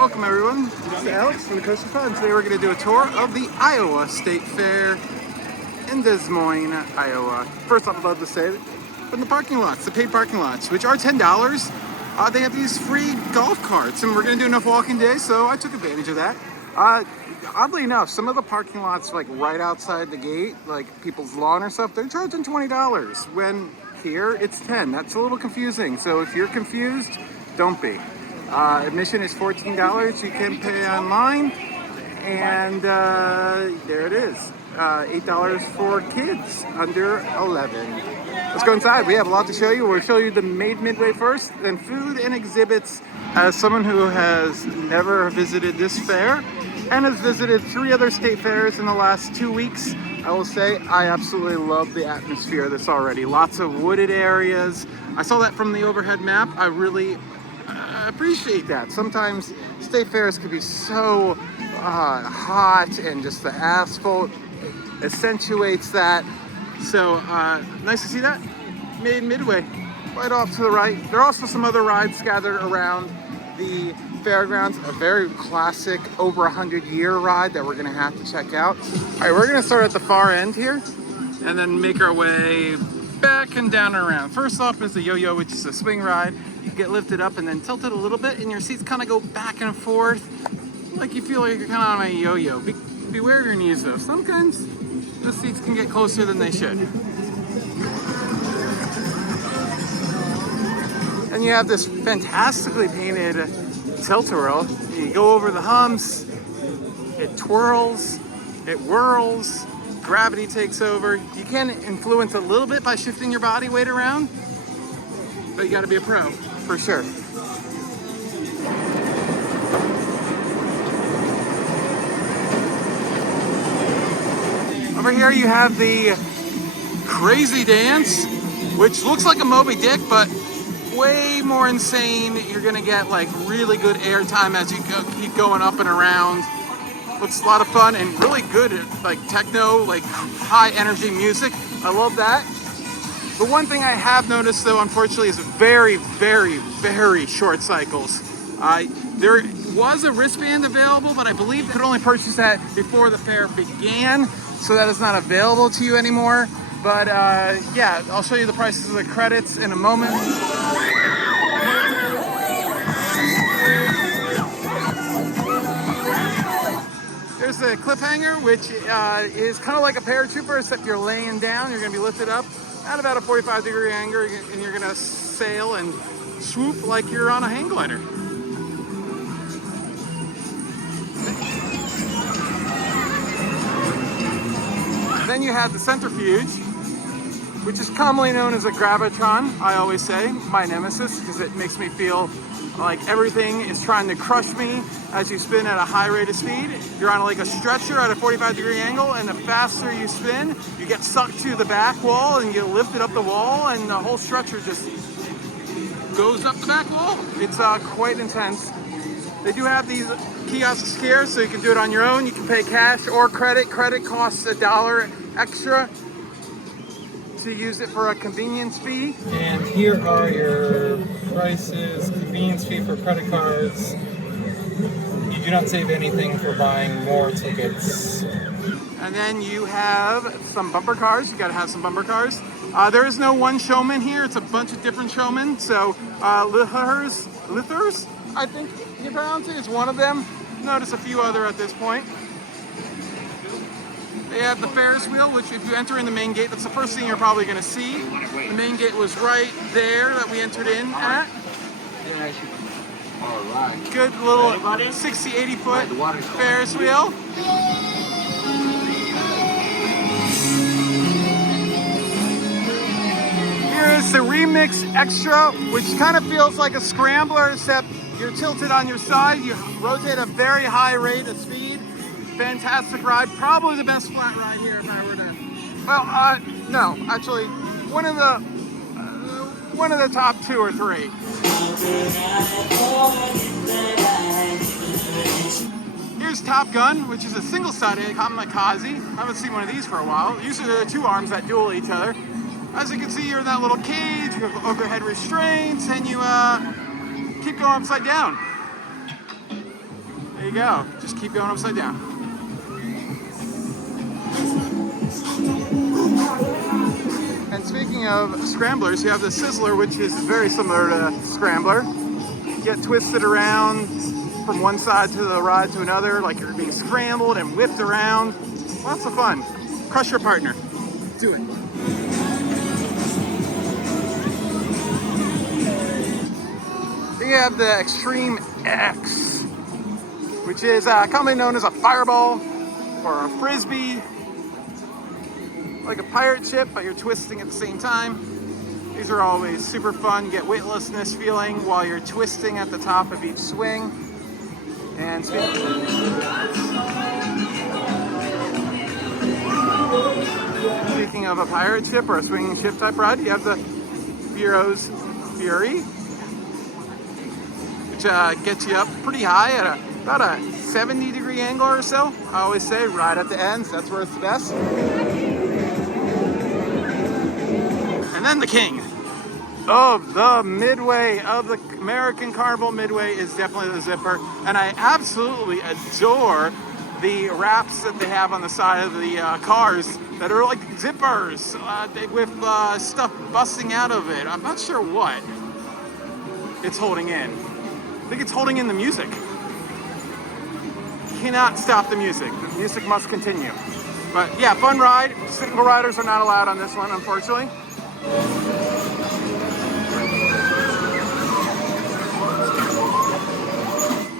Welcome everyone, this is Alex from the Coastal Fun. Today we're going to do a tour of the Iowa State Fair in Des Moines, Iowa. First off, I'd love to say from the parking lots, the paid parking lots, which are $10, they have these free golf carts, and we're going to do enough walking today, so I took advantage of that. Oddly enough, some of the parking lots, like right outside the gate, like people's lawn or stuff, they're charging $20, when here it's $10. That's a little confusing, so if you're confused, don't be. Admission is $14. You can pay online, and there it is. $8 for kids under 11. Let's go inside. We have a lot to show you. We'll show you the midway first, then food and exhibits. As someone who has never visited this fair and has visited 3 other state fairs in the last 2 weeks, I will say I absolutely love the atmosphere of this already. Lots of wooded areas. I saw that from the overhead map. I really appreciate that. Sometimes state fairs can be so hot, and just the asphalt accentuates that. So nice to see that. Midway, right off to the right. There are also some other rides scattered around the fairgrounds. A very classic, over 100-year ride that we're gonna have to check out. All right, we're gonna start at the far end here and then make our way back and down and around. First off is the yo-yo, which is a swing ride. You get lifted up and then tilted a little bit, and your seats kind of go back and forth, like you feel like you're kind of on a yo-yo. Beware of your knees though. Sometimes the seats can get closer than they should. And you have this fantastically painted tilt-a-whirl. You go over the humps, it twirls, it whirls, gravity takes over. You can influence a little bit by shifting your body weight around, but you gotta be a pro, for sure. Over here you have the Crazy Dance, which looks like a Moby Dick, but way more insane. You're gonna get like really good air time as you keep going up and around. Looks a lot of fun and really good, like techno, like high energy music. I love that. The one thing I have noticed though, unfortunately, is very, very, very short cycles. There was a wristband available, but I believe you could only purchase that before the fair began, so that is not available to you anymore. But yeah, I'll show you the prices of the credits in a moment. There's the cliffhanger, which is kind of like a paratrooper, except you're laying down. You're going to be lifted up at about a 45-degree angle, and you're going to sail and swoop like you're on a hang glider. Then you have the centrifuge, which is commonly known as a gravitron. I always say my nemesis, because it makes me feel like everything is trying to crush me as you spin at a high rate of speed. You're on like a stretcher at a 45-degree angle, and the faster you spin, you get sucked to the back wall and you get lifted up the wall, and the whole stretcher just goes up the back wall. It's quite intense. They do have these kiosks here, so you can do it on your own. You can pay cash or credit. Credit costs $1 extra to use it for a convenience fee. And here are your prices. Convenience fee for credit cards. You do not save anything for buying more tickets. And then you have some bumper cars. You gotta have some bumper cars. There is no one showman here. It's a bunch of different showmen. So Lithers, I think you pronounce it, is one of them. Notice a few other at this point. They have the Ferris wheel, which if you enter in the main gate, that's the first thing you're probably going to see. The main gate was right there that we entered in at. Good little 60, 80 foot Ferris wheel. Here is the Remix Extra, which kind of feels like a scrambler, except you're tilted on your side. You rotate at a very high rate of speed. Fantastic ride, probably the best flat ride here if I were to. Well, no, actually, one of the top 2 or 3. Here's Top Gun, which is a single-sided kamikaze. I haven't seen one of these for a while. Usually there are 2 arms that duel each other. As you can see, you're in that little cage, you have overhead restraints, and you keep going upside down. you go. Just keep going upside down. And speaking of scramblers, you have the Sizzler, which is very similar to Scrambler. You get twisted around from one side to the ride to another, like you're being scrambled and whipped around. Lots of fun. Crush your partner. Do it. Then you have the Extreme X, which is commonly known as a fireball or a frisbee, like a pirate ship, but you're twisting at the same time. These are always super fun. You get weightlessness feeling while you're twisting at the top of each swing. And speaking of a pirate ship or a swinging ship type ride, you have the Bureau's Fury, which gets you up pretty high at about a 70-degree angle or so. I always say right at the ends, that's where it's the best. And then the king of the Midway, of the American Carnival Midway, is definitely the Zipper. And I absolutely adore the wraps that they have on the side of the cars that are like zippers with stuff busting out of it. I'm not sure what it's holding in. I think it's holding in the music. Cannot stop the music. The music must continue. But yeah, fun ride. Single riders are not allowed on this one, unfortunately.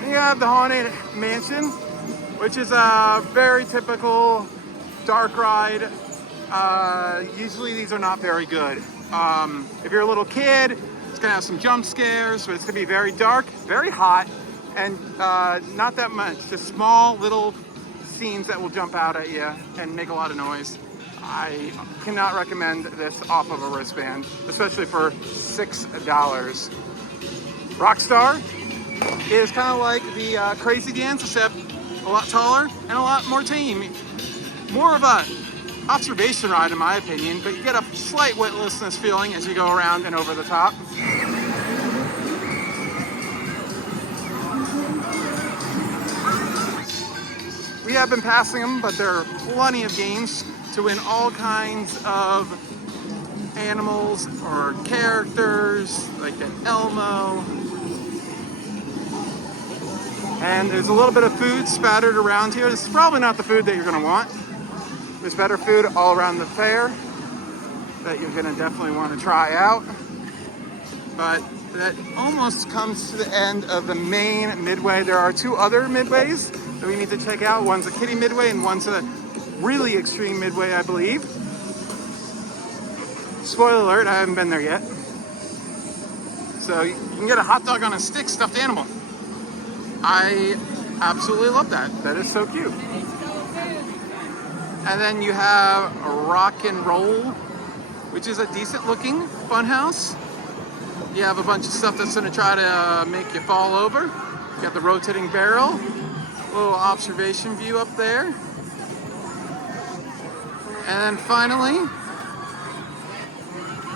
You have the Haunted Mansion, which is a very typical dark ride. Usually these are not very good. If you're a little kid, it's gonna have some jump scares, but it's gonna be very dark, very hot, and not that much. Just small little scenes that will jump out at you and make a lot of noise. I cannot recommend this off of a wristband, especially for $6. Rockstar is kind of like the Crazy Dance, except a lot taller and a lot more tame. More of a observation ride in my opinion, but you get a slight weightlessness feeling as you go around and over the top. We have been passing them, but there are plenty of games to win all kinds of animals or characters, like an Elmo. And there's a little bit of food spattered around here. This is probably not the food that you're gonna want. There's better food all around the fair that you're gonna definitely want to try out. But that almost comes to the end of the main Midway. There are two other Midways that we need to check out. One's a Kiddy Midway and one's a really extreme Midway, I believe. Spoiler alert, I haven't been there yet. So you can get a hot dog on a stick stuffed animal. I absolutely love that. That is so cute. And then you have a Rock and Roll, which is a decent looking fun house. You have a bunch of stuff that's gonna try to make you fall over. You got the rotating barrel, little observation view up there. And then finally,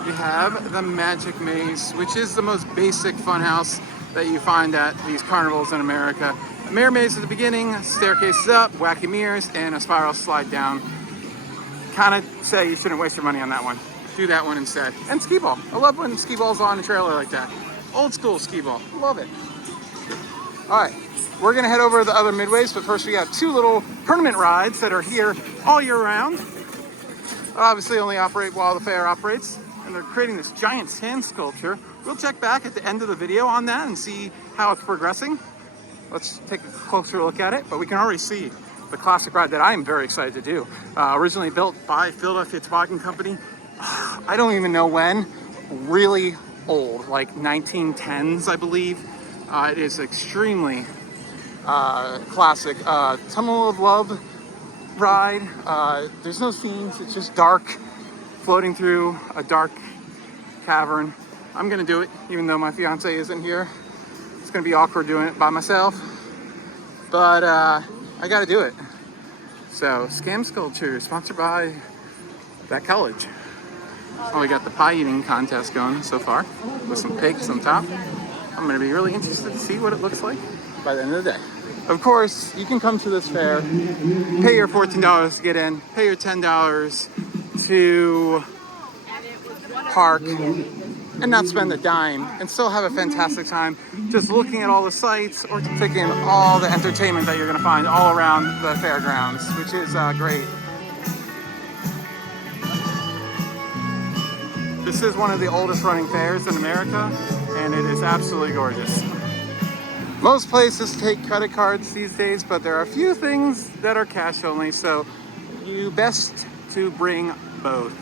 you have the Magic Maze, which is the most basic fun house that you find at these carnivals in America. A mirror maze at the beginning, staircases up, wacky mirrors, and a spiral slide down. Kind of say you shouldn't waste your money on that one. Do that one instead. And skee ball. I love when skee ball's on a trailer like that. Old school skee ball. Love it. All right, we're gonna head over to the other Midways, but first we have two little tournament rides that are here all year round. Obviously only operate while the fair operates, and they're creating this giant sand sculpture. We'll check back at the end of the video on that and see how it's progressing. Let's take a closer look at it, but we can already see the classic ride that I am very excited to do. Originally built by Philadelphia Toboggan Company. I don't even know when. Really old, like 1910s, I believe. It is extremely classic. Tunnel of Love ride. There's no scenes, it's just dark, floating through a dark cavern. I'm gonna do it, even though my fiance isn't here. It's gonna be awkward doing it by myself, but I gotta do it. So, Scam Sculpture, sponsored by that college. Oh, we got the pie eating contest going so far, with some pigs on top. I'm going to be really interested to see what it looks like by the end of the day. Of course, you can come to this fair, pay your $14 to get in, pay your $10 to park, and not spend a dime, and still have a fantastic time just looking at all the sights or taking in all the entertainment that you're going to find all around the fairgrounds, which is great. This is one of the oldest running fairs in America, and it is absolutely gorgeous. Most places take credit cards these days, but there are a few things that are cash only, so you best to bring both.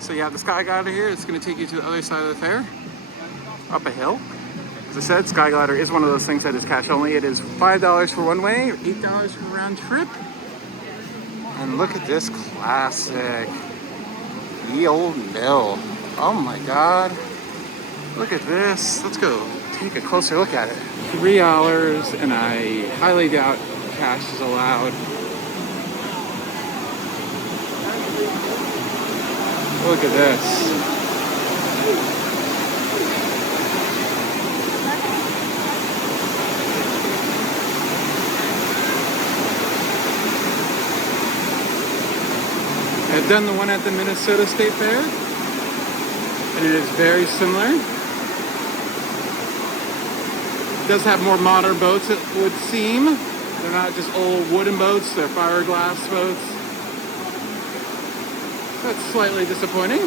So you have the Sky Glider here. It's going to take you to the other side of the fair, up a hill. As I said, Sky Glider is one of those things that is cash only. It is $5 for one way, or $8 for round trip. And look at this classic. Ye Old Mill. Oh my God. Look at this. Let's go take a closer look at it. $3, and I highly doubt cash is allowed. Look at this. I've done the one at the Minnesota State Fair, and it is very similar. It does have more modern boats, it would seem. They're not just old wooden boats, they're fiberglass boats. That's slightly disappointing.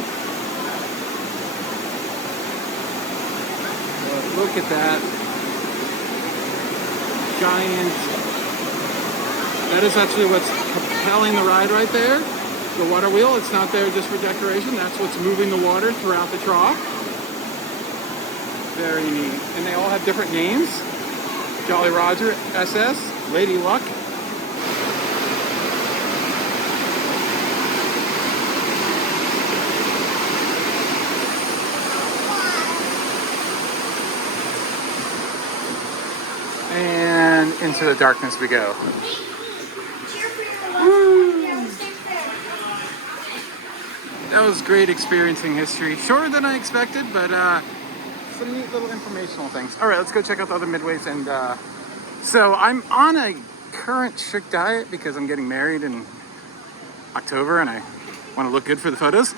But look at that giant. That is actually what's propelling the ride right there. The water wheel, it's not there just for decoration. That's what's moving the water throughout the trough. Very neat. And they all have different names. Jolly Roger, SS, Lady Luck. And into the darkness we go. That was great experiencing history. Shorter than I expected, but some neat little informational things. All right, let's go check out the other midways. And so I'm on a current strict diet because I'm getting married in October and I want to look good for the photos.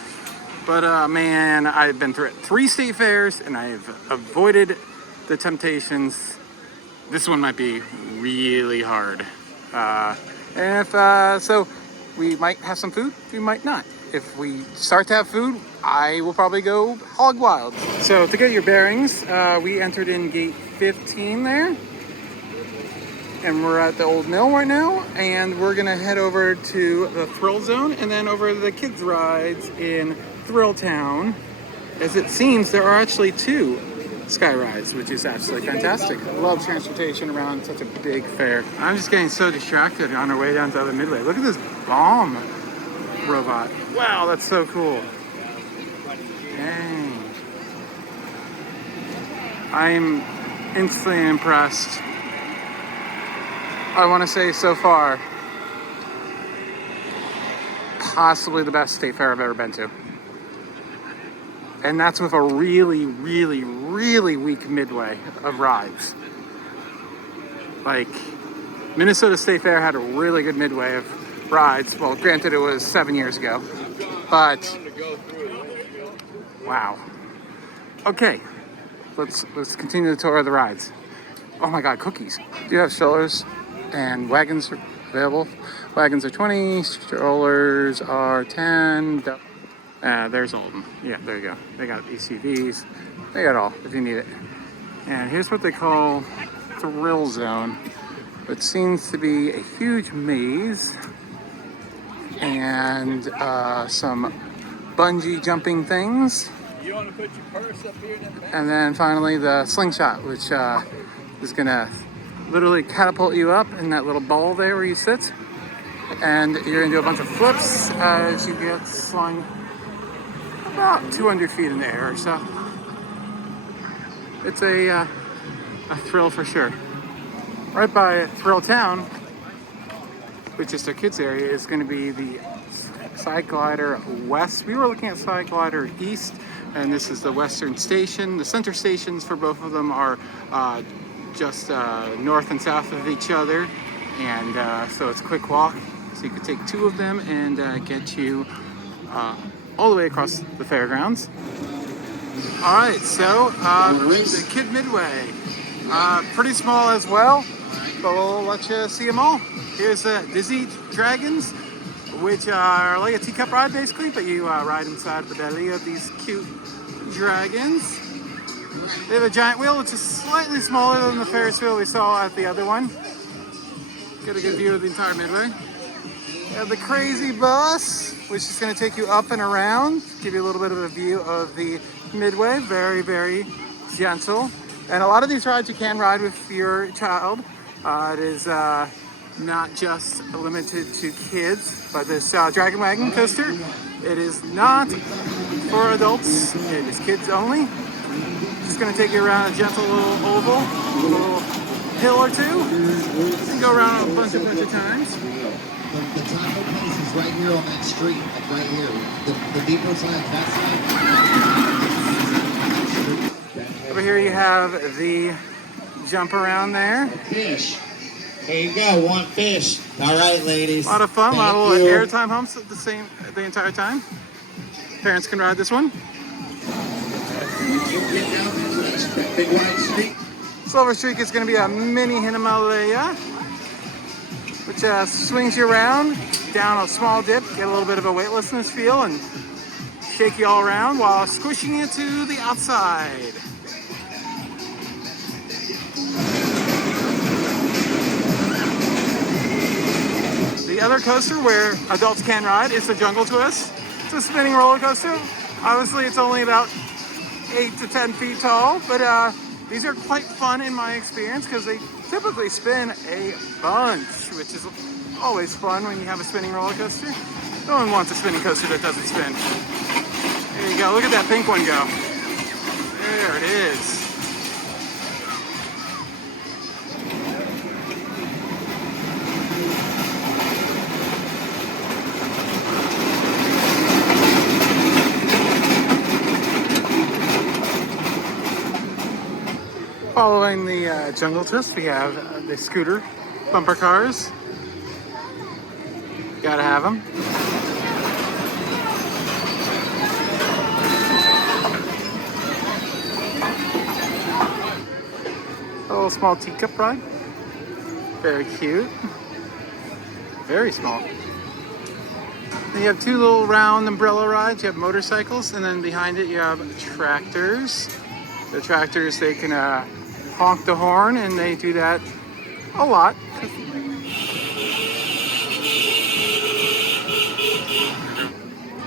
But man, I've been through 3 state fairs and I've avoided the temptations. This one might be really hard. So we might have some food, we might not. If we start to have food, I will probably go hog wild. So to get your bearings, we entered in gate 15 there. And we're at the old mill right now. And we're gonna head over to the Thrill Zone and then over to the kids rides in Thrill Town. As it seems, there are actually 2 sky rides, which is absolutely fantastic. I love transportation around such a big fair. I'm just getting so distracted on our way down to the midway. Look at this bomb robot. Wow, that's so cool. Dang. I'm instantly impressed. I want to say so far, possibly the best state fair I've ever been to. And that's with a really, really, really weak midway of rides. Like, Minnesota State Fair had a really good midway of rides. Well, granted, it was 7 years ago, but wow. Okay, let's continue the tour of the rides. Oh my God, cookies! Do you have strollers and wagons available? Wagons are 20, strollers are 10. There's Alton. Yeah, there you go. They got ACVs. They got all if you need it. And here's what they call Thrill Zone, which seems to be a huge maze and some bungee jumping things. You want to put your purse up here? And then finally the slingshot, which is gonna literally catapult you up in that little ball there where you sit. And you're gonna do a bunch of flips as you get slung about 200 feet in the air or so. It's a thrill for sure. Right by Thrill Town, which is their kids area, is going to be the Side Glider West. We were looking at Side Glider East, and this is the Western Station. The center stations for both of them are just north and south of each other, and so it's a quick walk. So you could take two of them and get you all the way across the fairgrounds. All right, so the Kid Midway, pretty small as well, but we'll let you see them all. Here's the Dizzy Dragons, which are like a teacup ride basically, but you ride inside the belly of these cute dragons. They have a giant wheel, which is slightly smaller than the Ferris wheel we saw at the other one. Get a good view of the entire Midway. You have the Crazy Bus, which is going to take you up and around, give you a little bit of a view of the Midway. Very, very gentle. And a lot of these rides you can ride with your child. It is not just limited to kids, but this Dragon Wagon coaster, it is not for adults, it is kids only. Just going to take you around a gentle little oval, a little hill or two. You can go around a bunch of times. The taco place is right here on that street, like right here. The deeper side, that side. Over here you have the jump around there. Fish. There you go, one fish. All right, ladies. A lot of fun, a lot of Thank little you. airtime humps at the entire time. Parents can ride this one. Big wide street. Silver Streak is going to be a mini Himalaya, which swings you around down a small dip, get a little bit of a weightlessness feel, and shake you all around while squishing you to the outside. The other coaster where adults can ride is the Jungle Twist. It's a spinning roller coaster. Obviously, it's only about 8 to 10 feet tall, but these are quite fun in my experience because they typically spin a bunch, which is always fun when you have a spinning roller coaster. No one wants a spinning coaster that doesn't spin. There you go. Look at that pink one go. There it is. Following the Jungle Twist, we have the scooter bumper cars. Gotta have them. A little small teacup ride. Very cute. Very small. Then you have two little round umbrella rides. You have motorcycles, and then behind it you have tractors. The tractors, they can honk the horn, and they do that a lot.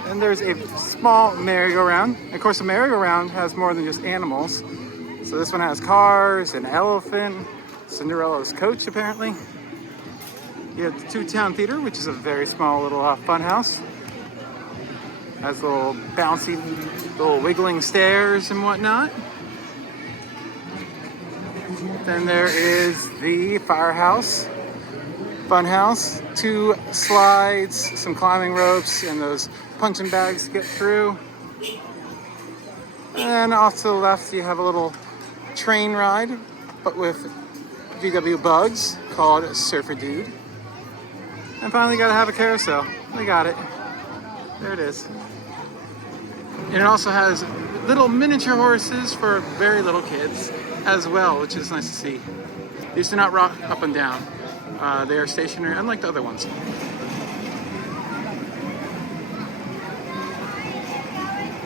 And there's a small merry-go-round. Of course, the merry-go-round has more than just animals. So this one has cars, an elephant, Cinderella's coach, apparently. You have the Two-Town Theater, which is a very small little fun house. Has little bouncy, little wiggling stairs and whatnot. Then there is the Firehouse Funhouse, 2 slides, some climbing ropes, and those punching bags to get through. And off to the left, you have a little train ride, but with VW bugs, called Surfer Dude. And finally, you gotta have a carousel. We got it. There it is. And it also has little miniature horses for very little kids as well, which is nice to see. These do not rock up and down. They are stationary, unlike the other ones.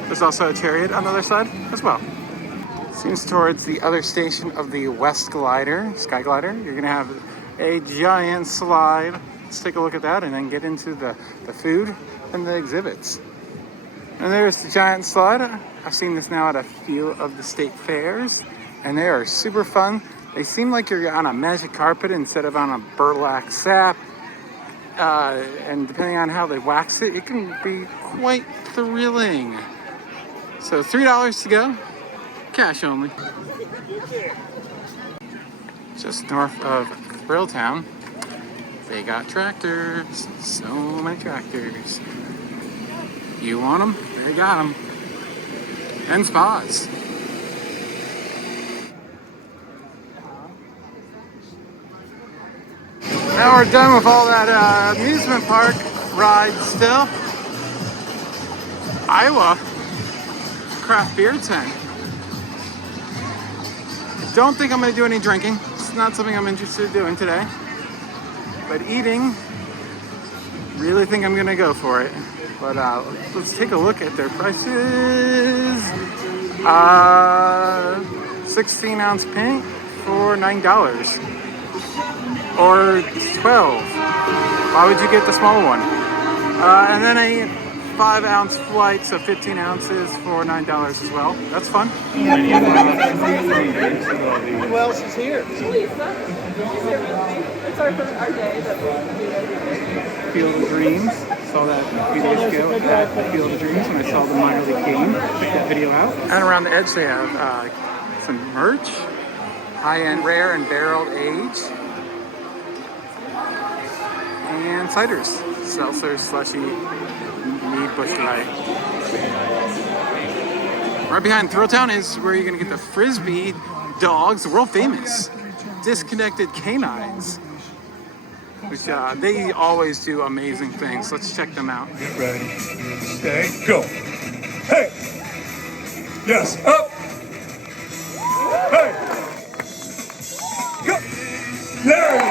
There's also a chariot on the other side as well. Seems towards the other station of the West Glider, Sky Glider. You're gonna have a giant slide. Let's take a look at that and then get into the food and the exhibits. And there's the giant slide. I've seen this now at a few of the state fairs, and they are super fun. They seem like you're on a magic carpet instead of on a burlap sack. And depending on how they wax it, it can be quite thrilling. So $3 to go, cash only. Just north of Thrilltown, they got tractors, so many tractors. You want them? They got them. And spas. Now we're done with all that amusement park rides still. Iowa craft beer tent. Don't think I'm going to do any drinking. It's not something I'm interested in doing today. But eating, really think I'm going to go for it. But let's take a look at their prices. 16-ounce pint for $9. Or 12. Why would you get the small one? And then a 5-ounce flight, so 15 ounces for $9 as well. That's fun. Who else is here? Lisa. It's our day that we do every day. Field of Dreams. Saw that a few days ago at Field of Dreams when I saw the minor league game. Check that video out. And around the edge they have some merch. High-end rare and barreled aged. And ciders. Seltzer, slushy, mead, Busch Light. Right behind Thrilltown is where you're going to get the Frisbee dogs, the world famous disconnected canines, which they always do amazing things. Let's check them out. Get ready. Stay. Go. Hey. Yes. Up. Hey. Go. There you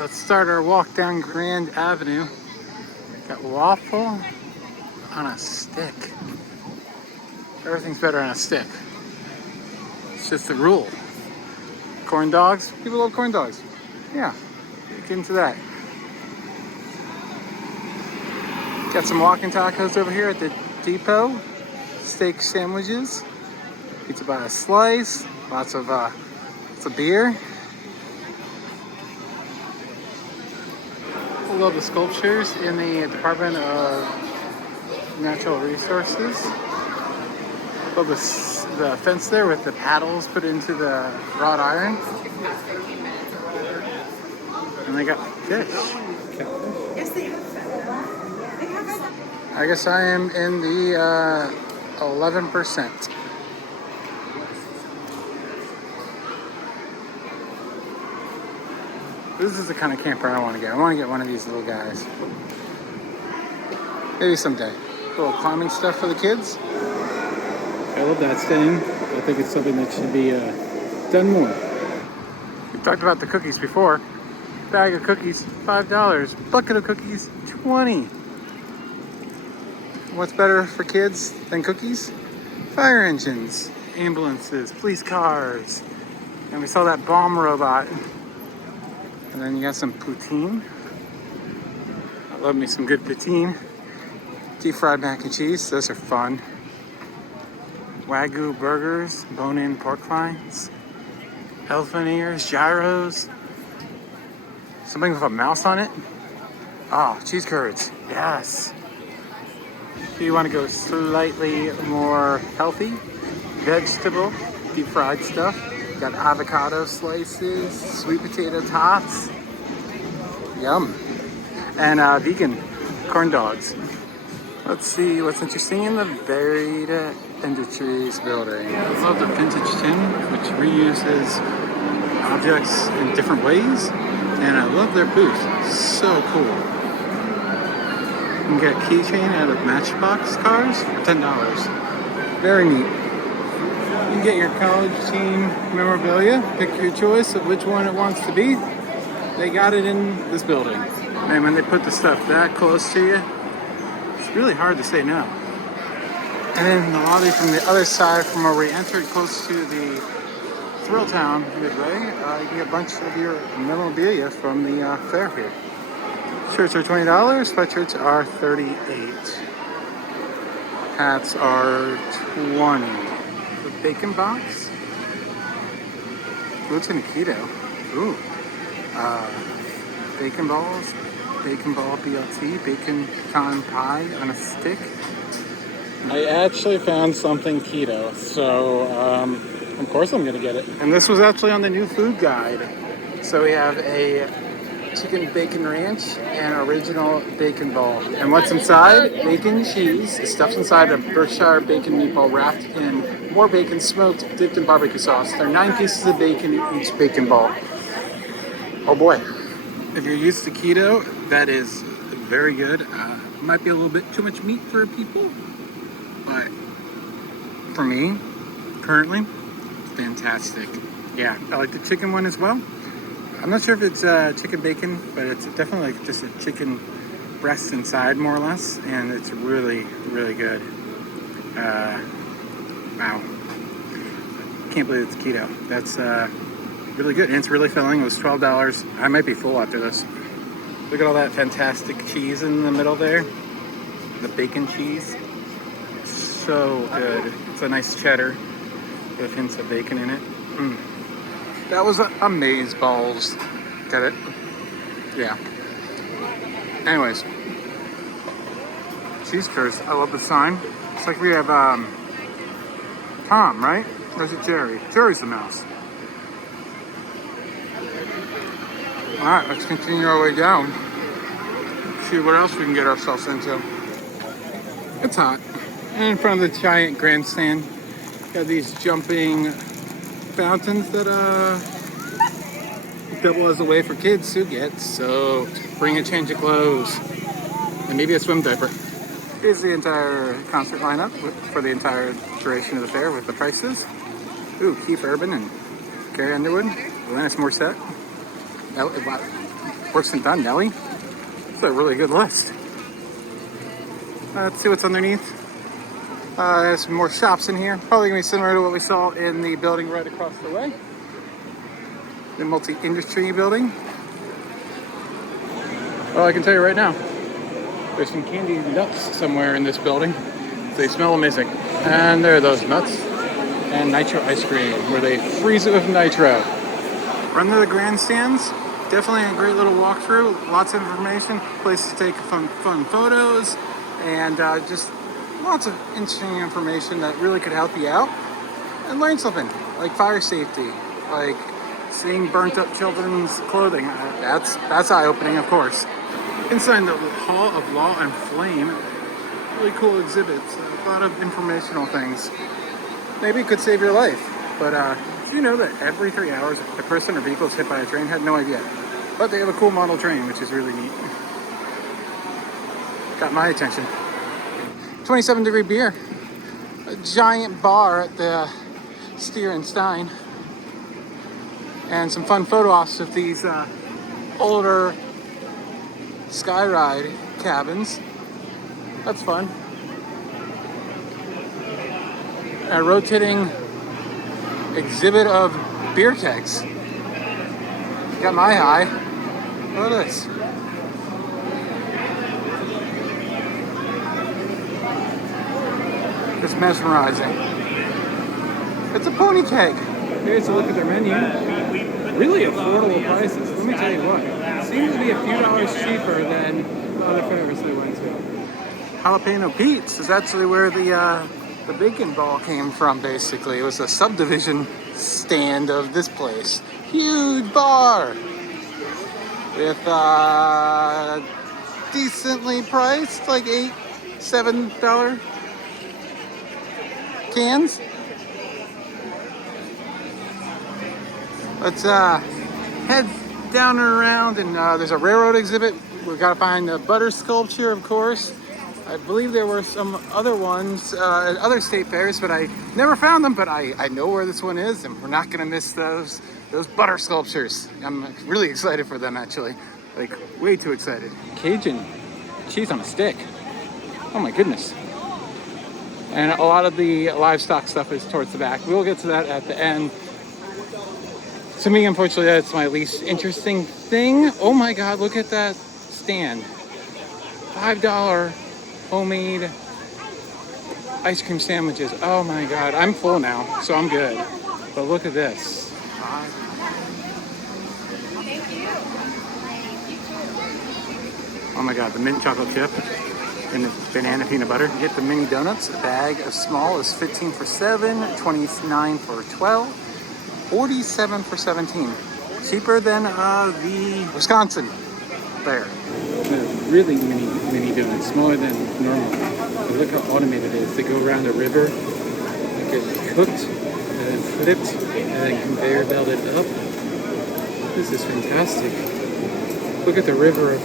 Let's start our walk down Grand Avenue. Got waffle on a stick. Everything's better on a stick. It's just the rule. Corn dogs. People love corn dogs. Yeah, get into that. Got some walking tacos over here at the depot. Steak sandwiches. Pizza by a slice. Lots of beer. I love the sculptures in the Department of Natural Resources. Love the fence there with the paddles put into the wrought iron. And they got fish. Yes, they have that. I guess I am in the 11%. This is the kind of camper I want to get. I want to get one of these little guys. Maybe someday. A little climbing stuff for the kids. I love that thing. I think it's something that should be done more. We talked about the cookies before. Bag of cookies, $5. Bucket of cookies, $20. What's better for kids than cookies? Fire engines, ambulances, police cars. And we saw that bomb robot. And then you got some poutine. I love me some good poutine. Deep fried mac and cheese, those are fun. Wagyu burgers, bone-in pork rinds, elephant ears, gyros. Something with a mouse on it. Oh, cheese curds, yes. If you want to go slightly more healthy, vegetable, deep fried stuff. Got avocado slices, sweet potato tots. Yum. And vegan corn dogs. Let's see what's interesting in the Buried Industries building. I love the vintage tin, which reuses objects in different ways. And I love their booth. So cool. You can get a keychain out of Matchbox cars for $10. Very neat. You can get your college team memorabilia, pick your choice of which one it wants to be. They got it in this building. And when they put the stuff that close to you, it's really hard to say no. And then in the lobby from the other side, from where we entered close to the Thrilltown midway, you can get a bunch of your memorabilia from the fair here. Shirts are $20, sweatshirts are $38. Hats are $20. The bacon box. What's in a keto? Ooh. Bacon balls, bacon ball BLT, bacon pecan pie on a stick. I actually found something keto, so of course I'm gonna get it. And this was actually on the new food guide. So we have a chicken bacon ranch and original bacon ball. And what's inside? Bacon cheese is stuffed inside a Berkshire bacon meatball wrapped in more bacon, smoked, dipped in barbecue sauce. There are 9 pieces of bacon in each bacon ball. Oh boy. If you're used to keto, that is very good. Might be a little bit too much meat for people, but for me, currently, fantastic. Yeah, I like the chicken one as well. I'm not sure if it's chicken bacon, but it's definitely like just a chicken breast inside, more or less, and it's really, really good. Wow. Can't believe it's keto. That's really good, and it's really filling. It was $12. I might be full after this. Look at all that fantastic cheese in the middle there. The bacon cheese. So good. It's a nice cheddar with hints of bacon in it. That was amaze balls. Get it? Yeah. Anyways. Cheese curds. I love the sign. It's like we have Tom, right? Or is it Jerry? Jerry's the mouse. Alright, let's continue our way down. See what else we can get ourselves into. It's hot. And in front of the giant grandstand, got these jumping fountains that double as a way for kids to get soaked. Bring a change of clothes. And maybe a swim diaper. Here's the entire concert lineup for the entire duration of the fair with the prices. Ooh, Keith Urban and Carrie Underwood. Alanis Morissette. Works and Done, Nelly. It's a really good list. Let's see what's underneath. There's some more shops in here. Probably going to be similar to what we saw in the building right across the way. The multi-industry building. Well, I can tell you right now, there's some candied nuts somewhere in this building. They smell amazing. And there are those nuts. And nitro ice cream, where they freeze it with nitro. Run to the grandstands. Definitely a great little walkthrough. Lots of information, places to take fun photos, and just lots of interesting information that really could help you out and learn something, like fire safety, like seeing burnt up children's clothing. That's eye-opening, of course. Inside the Hall of Law and Flame, really cool exhibits, a lot of informational things. Maybe it could save your life, but did you know that every 3 hours a person or vehicle is hit by a train? Had no idea. But they have a cool model train, which is really neat. Got my attention. 27-degree beer. A giant bar at the Steer and Stein. And some fun photo ops of these older Skyride cabins. That's fun. A rotating exhibit of beer kegs. Got my eye. Look at this. Just mesmerizing. It's a pony keg. Here's a look at their menu. Really affordable prices. Let me tell you what. It seems to be a few dollars cheaper than other fairs we went to. Jalapeno Pete's is actually where the bacon ball came from, basically. It was a subdivision stand of this place. Huge bar with decently priced, like $7 cans. Let's head down and around, and there's a railroad exhibit. We've got to find the butter sculpture, of course. I believe there were some other ones at other state fairs, but I never found them. But I know where this one is, and we're not going to miss those butter sculptures. I'm really excited for them, actually. Like, way too excited. Cajun cheese on a stick. Oh my goodness. And a lot of the livestock stuff is towards the back. We'll get to that at the end. To me, unfortunately, that's my least interesting thing. Oh my God, look at that stand. $5 homemade ice cream sandwiches. Oh my God, I'm full now, so I'm good. But look at this. Oh my God, the mint chocolate chip and the banana peanut butter. You get the mini donuts. A bag of small is 15 for $7, 29 for $12, 47 for $17. Cheaper than the Wisconsin fair. Really mini donuts, smaller than normal. But look how automated it is. They go around the river, they get cooked, and then flipped, and then conveyor belted up. This is fantastic. Look at the river of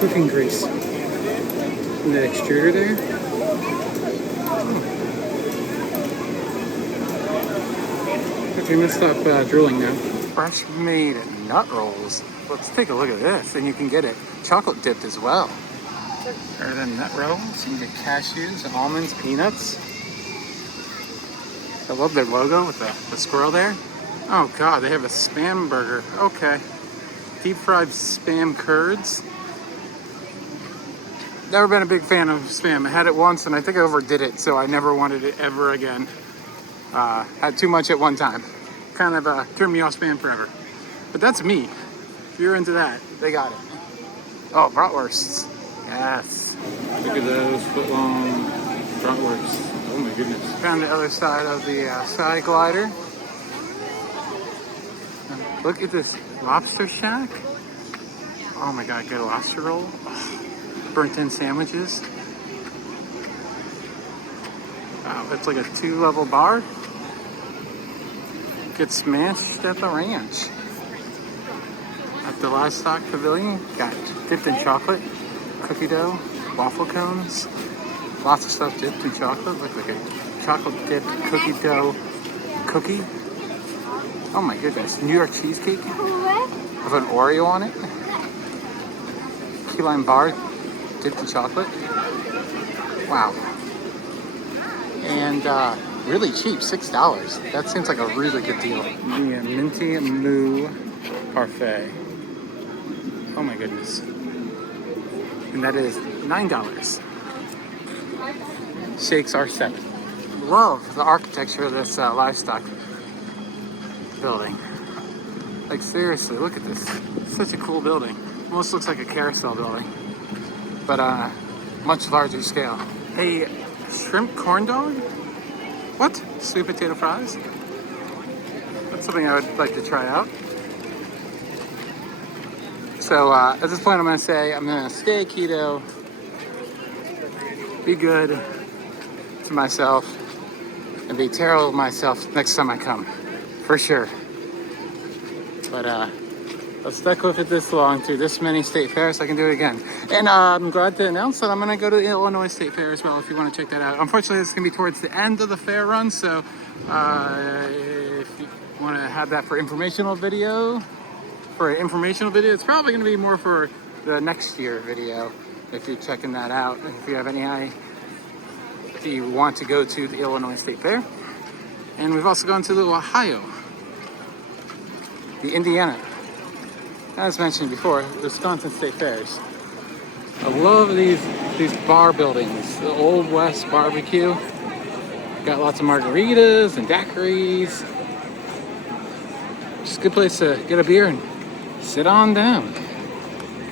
cooking grease. And the extruder there. Okay, let's stop drilling now. Fresh made nut rolls. Let's take a look at this. And you can get it chocolate dipped as well. Better than nut rolls. You can get cashews, almonds, peanuts. I love their logo with the squirrel there. Oh God, they have a Spam burger. Okay. Deep fried Spam curds. Never been a big fan of Spam. I had it once and I think I overdid it, so I never wanted it ever again. Had too much at one time. Kind of turned me off Spam forever. But that's me. If you're into that, they got it. Oh, bratwursts. Yes. Look at those foot-long bratwursts. Oh my goodness. Found the other side of the side glider. Look at this lobster shack. Oh my God, get a lobster roll. Oh, burnt-in sandwiches. Wow, it's like a 2-level bar. Get smashed at the ranch. At the Livestock Pavilion, got dipped in chocolate, cookie dough, waffle cones, lots of stuff dipped in chocolate. Look like a chocolate dipped cookie dough cookie. Oh my goodness, New York cheesecake with an Oreo on it. Key lime bar dipped in chocolate. Wow. And really cheap, $6. That seems like a really good deal. The Minty Moo Parfait. Oh my goodness. And that is $9. Shakes are $7. Love the architecture of this livestock building. Like seriously, look at this. Such a cool building. Almost looks like a carousel building, but much larger scale. A shrimp corn dog? What? Sweet potato fries? That's something I would like to try out. So at this point I'm going to say I'm going to stay keto, be good to myself, and be terrible to myself next time I come, for sure. But I've stuck with it this long through this many state fairs, I can do it again. And I'm glad to announce that I'm going to go to the Illinois State Fair as well if you want to check that out. Unfortunately, this is going to be towards the end of the fair run, so if you want to have that for informational video, it's probably going to be more for the next year video if you're checking that out. If you have any if you want to go to the Illinois State Fair. And we've also gone to the Ohio, the Indiana, as mentioned before, Wisconsin State Fairs. I love these bar buildings. The Old West Barbecue. Got lots of margaritas and daiquiris. Just a good place to get a beer and sit on down.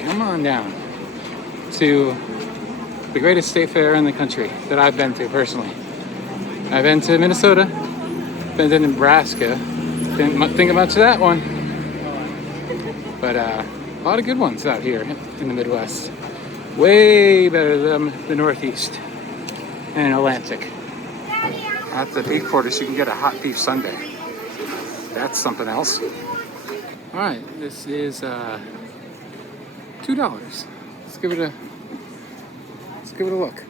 Come on down to the greatest state fair in the country that I've been to personally. I've been to Minnesota, been to Nebraska. Didn't think much of that one. But a lot of good ones out here in the Midwest. Way better than the Northeast and Atlantic. At the beef quarters, you can get a hot beef sundae. That's something else. All right, this is $2. Let's give it a look.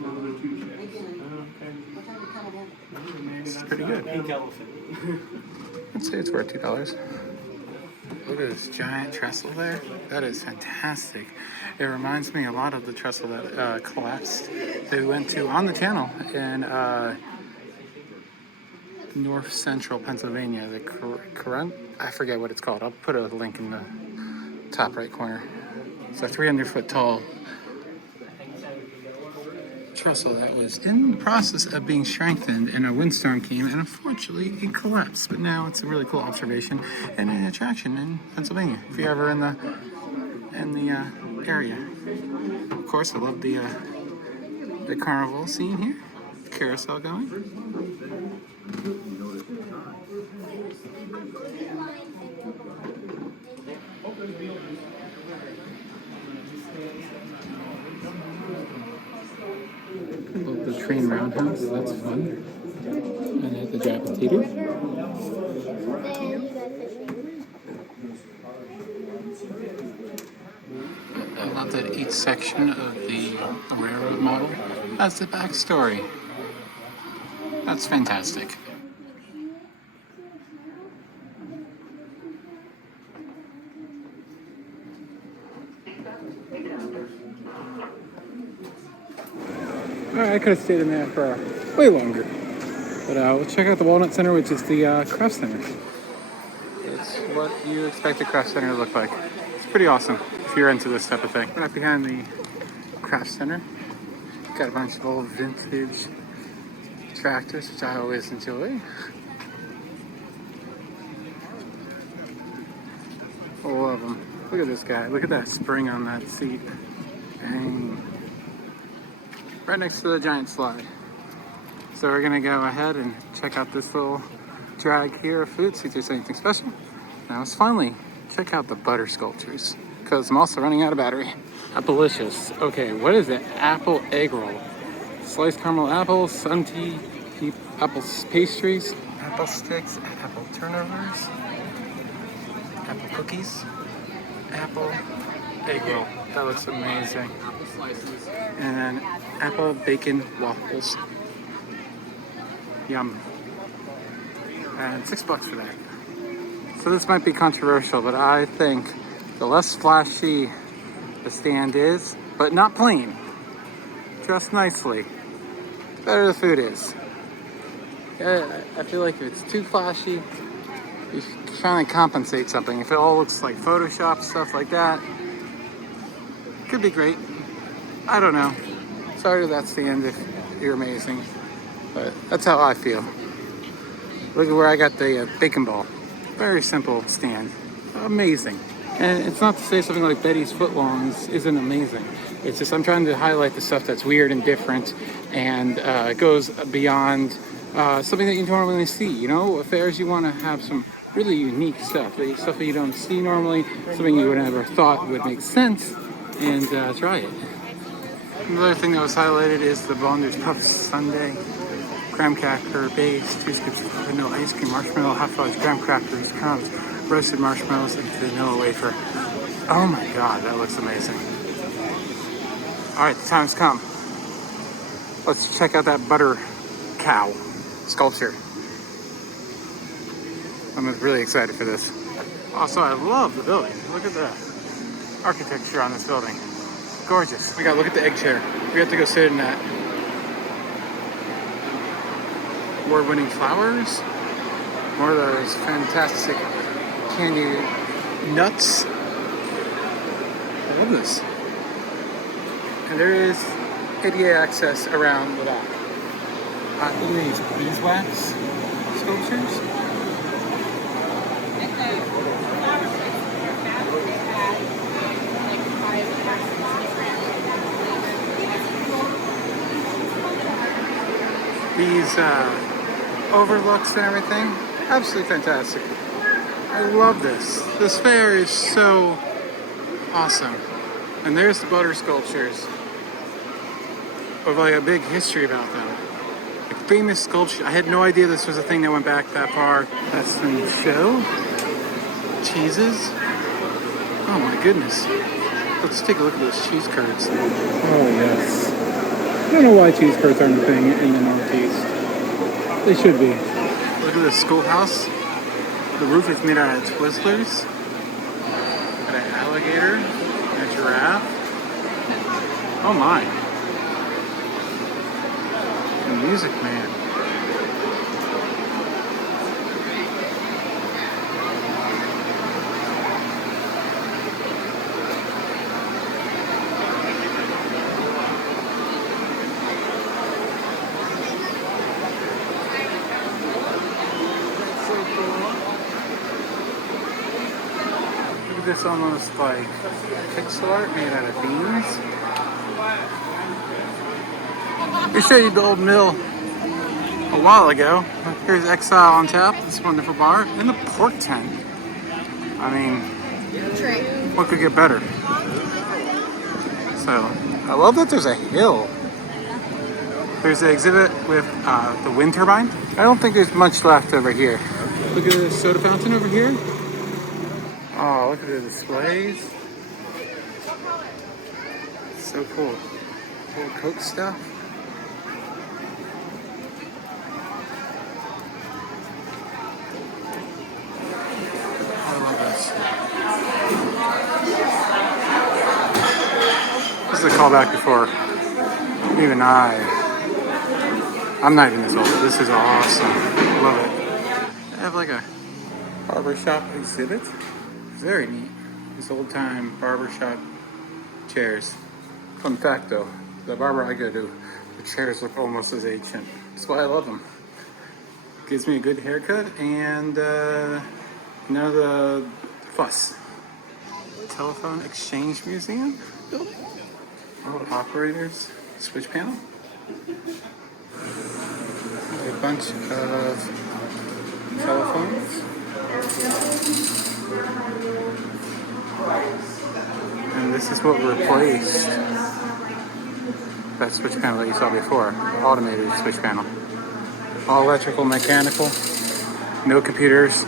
It's pretty good. I'd say it's worth $2. Look at this giant trestle there. That is fantastic. It reminds me a lot of the trestle that collapsed that we went to on the channel in north central Pennsylvania. The current, I forget what it's called. I'll put a link in the top right corner. It's a 300-foot tall trestle that was in the process of being strengthened, and a windstorm came and unfortunately it collapsed. But now it's a really cool observation and an attraction in Pennsylvania if you're ever in the area. Of course, I love the carnival scene here, carousel going. train roundhouse. That's fun. And at the Japan theater. I love that each section of the railroad model has the backstory. That's fantastic. Alright, I could have stayed in there for way longer. But we'll check out the Walnut Center, which is the craft center. It's what you expect a craft center to look like. It's pretty awesome if you're into this type of thing. Right behind the craft center, got a bunch of old vintage tractors, which I always enjoy. Love them. Look at this guy. Look at that spring on that seat. Dang. Right next to the giant slide. So we're gonna go ahead and check out this little drag here of food, see if there's anything special. Now let's finally check out the butter sculptures, because I'm also running out of battery. Appleicious. Okay, what is it? Apple egg roll. Sliced caramel apples, sun tea, apple pastries, apple sticks, apple turnovers, apple cookies, apple egg roll. That looks amazing. And then apple bacon waffles. Yum. And $6 for that. So this might be controversial, but I think the less flashy the stand is, but not plain, dressed nicely, the better the food is. I feel like if it's too flashy, you're trying to compensate something. If it all looks like Photoshop, stuff like that, could be great. I don't know. Sorry to that stand if you're amazing, but that's how I feel. Look at where I got the bacon ball. Very simple stand. Amazing. And it's not to say something like Betty's footlongs isn't amazing. It's just I'm trying to highlight the stuff that's weird and different and goes beyond something that you normally see. You know, affairs, you want to have some really unique stuff that you don't see normally, something you would never thought would make sense, and try it. Another thing that was highlighted is the Bonder's Puff Sundae. Graham cracker base, 2 scoops of vanilla ice cream, marshmallow, half-fudge, graham crackers, crumbs, roasted marshmallows, and vanilla wafer. Oh my god, that looks amazing. Alright, the time's come. Let's check out that butter cow sculpture. I'm really excited for this. Also, I love the building. Look at the architecture on this building. Gorgeous. Look at the egg chair. We have to go sit in that. Award-winning flowers. More of those fantastic candy nuts. I love this. And there is ADA access around the back. Look at these beeswax sculptures. These overlooks and everything, absolutely fantastic. I love this. This fair is so awesome. And there's the butter sculptures with like a big history about them. Like famous sculpture. I had no idea this was a thing that went back that far. That's the show. Cheeses. Oh my goodness. Let's take a look at those cheese curds. Oh yes. I don't know why cheese curds aren't a thing in the Northeast. They should be. Look at this schoolhouse. The roof is made out of Twizzlers. Got an alligator and a giraffe. Oh my. The Music Man. This almost like pixel art made out of beans. We showed you the old mill a while ago. Here's Exile on tap, this wonderful bar, and the pork tent. I mean, what could get better? So, I love that there's a hill. There's the exhibit with the wind turbine. I don't think there's much left over here. Look at the soda fountain over here. Oh, look at the displays. So cool. Cool Coke stuff. I love this. This is a callback before even I'm not even this old. This is awesome. Love it. They have like a barbershop exhibit. Very neat. These old time barbershop chairs. Fun fact though, the barber I go to, the chairs look almost as ancient. That's why I love them. Gives me a good haircut and none of the fuss. Telephone Exchange Museum building. Old operators switch panel. A bunch of telephones. And this is what replaced that switch panel that you saw before, the automated switch panel. All electrical, mechanical, no computers,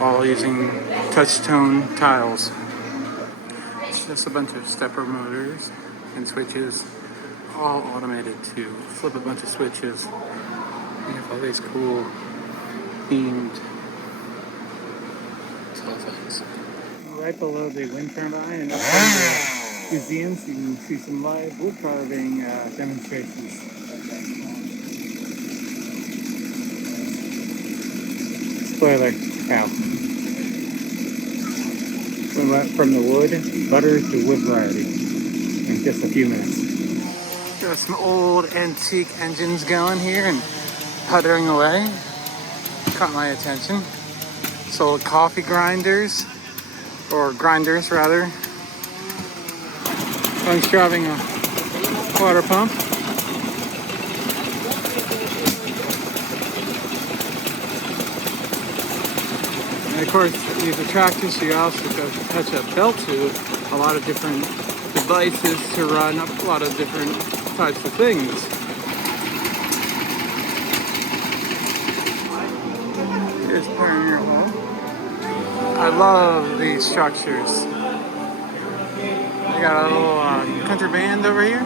all using touch-tone tiles. It's just a bunch of stepper motors and switches, all automated to flip a bunch of switches. You have all these cool themed telephones. Right below the wind turbine and up in the museums, you can see some live wood carving demonstrations. Spoiler, cow. We went from the wood, butter to wood variety in just a few minutes. There are some old antique engines going here and puttering away. Caught my attention. Sold coffee grinders, or grinders rather. One's driving a water pump. And of course, these are tractors, so you also attach a belt to a lot of different devices to run up a lot of different types of things. Here's Pioneer Hall. I love these structures. They got a little country band over here.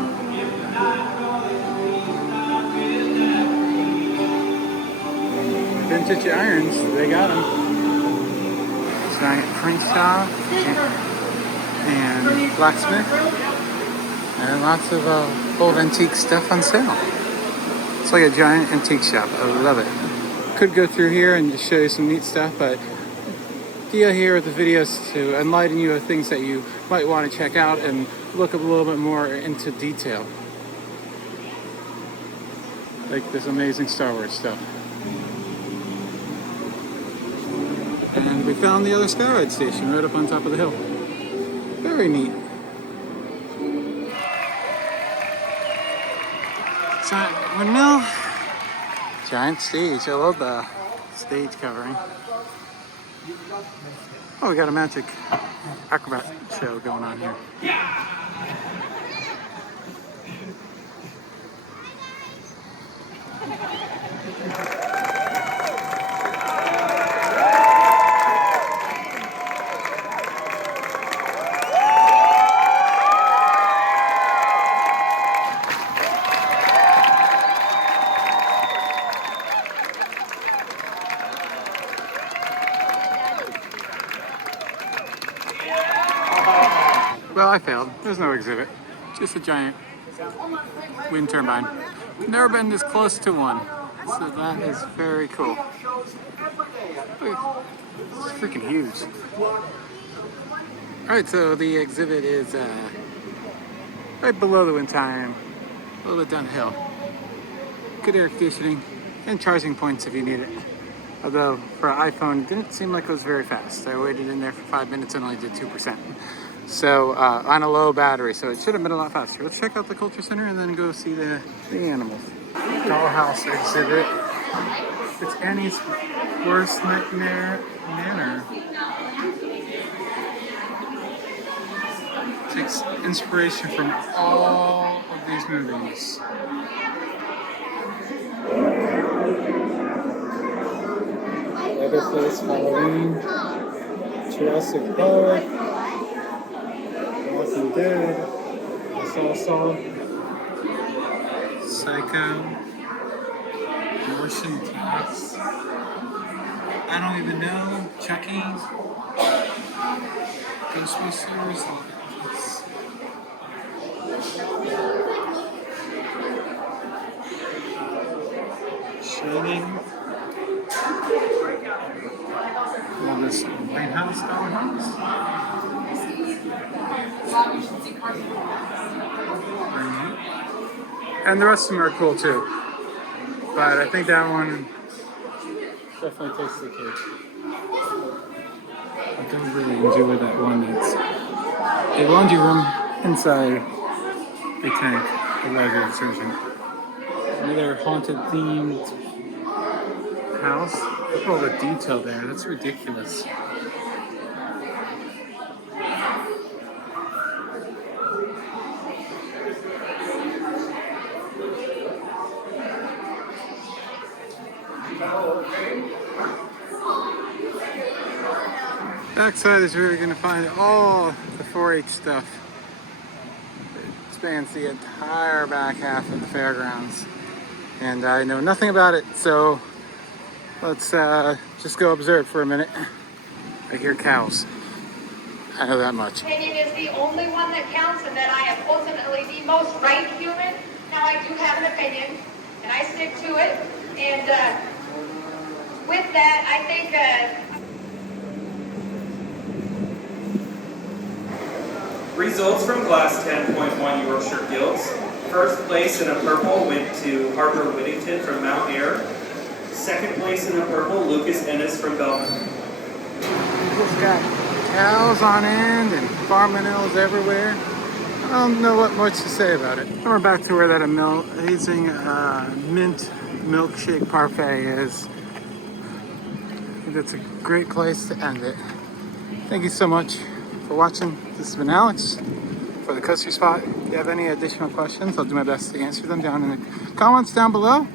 Vintage irons, they got them. Giant print shop and blacksmith, and lots of old antique stuff on sale. It's like a giant antique shop. I love it. Could go through here and just show you some neat stuff, but the idea here with the video is to enlighten you of things that you might want to check out and look a little bit more into detail. Like this amazing Star Wars stuff. And we found the other Skyride station right up on top of the hill. Very neat. Giant windmill. Giant stage. I love the stage covering. Oh, we got a magic acrobat show going on here. Well, I failed. There's no exhibit. Just a giant wind turbine. Never been this close to one. So that is very cool. It's freaking huge. Alright, so the exhibit is right below the wind turbine, a little bit down the hill. Good air conditioning and charging points if you need it. Although for an iPhone, it didn't seem like it was very fast. I waited in there for 5 minutes and only did 2%. So on a low battery, so it should have been a lot faster. Let's check out the Culture Center and then go see the animals. Dollhouse exhibit. It's Annie's Worst Nightmare Manor. takes inspiration from all of these movies. Leatherface, Halloween, Jurassic Park, Walking Dead, Saw, Psycho, Motion Class, I don't even know, Chucky, Ghostbusters, Shining, well, this Lighthouse, Dollhouse. And the rest of them are cool too. But I think that one definitely takes the cake. I don't really enjoy that one. It's a laundry room inside a tank, a laundry detergent. Another haunted themed house. Look at all the detail there. That's ridiculous. Backside is where you're going to find all the 4-H stuff. It spans the entire back half of the fairgrounds. And I know nothing about it, so let's just go observe for a minute. I hear cows. I know that much. Opinion is the only one that counts, and that I am ultimately the most right human. Now, I do have an opinion, and I stick to it. And with that, I think results from Class 10.1 Yorkshire Guilds. First place in a purple went to Harper Whittington from Mount Ayr. Second place in a purple, Lucas Ennis from Belmont. Just got cows on end and farm animals everywhere. I don't know what much to say about it. And we're back to where that amazing mint milkshake parfait is. I think that's a great place to end it. Thank you so much for watching. This has been Alex for the Coaster Spot. If you have any additional questions, I'll do my best to answer them down in the comments down below.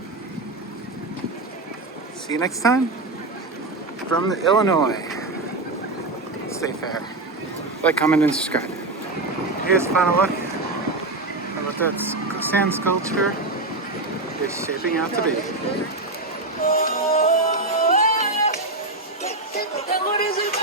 See you next time from the Illinois State Fair. Like, comment, and subscribe. Here's the final look at what that sand sculpture is shaping out to be. What is it?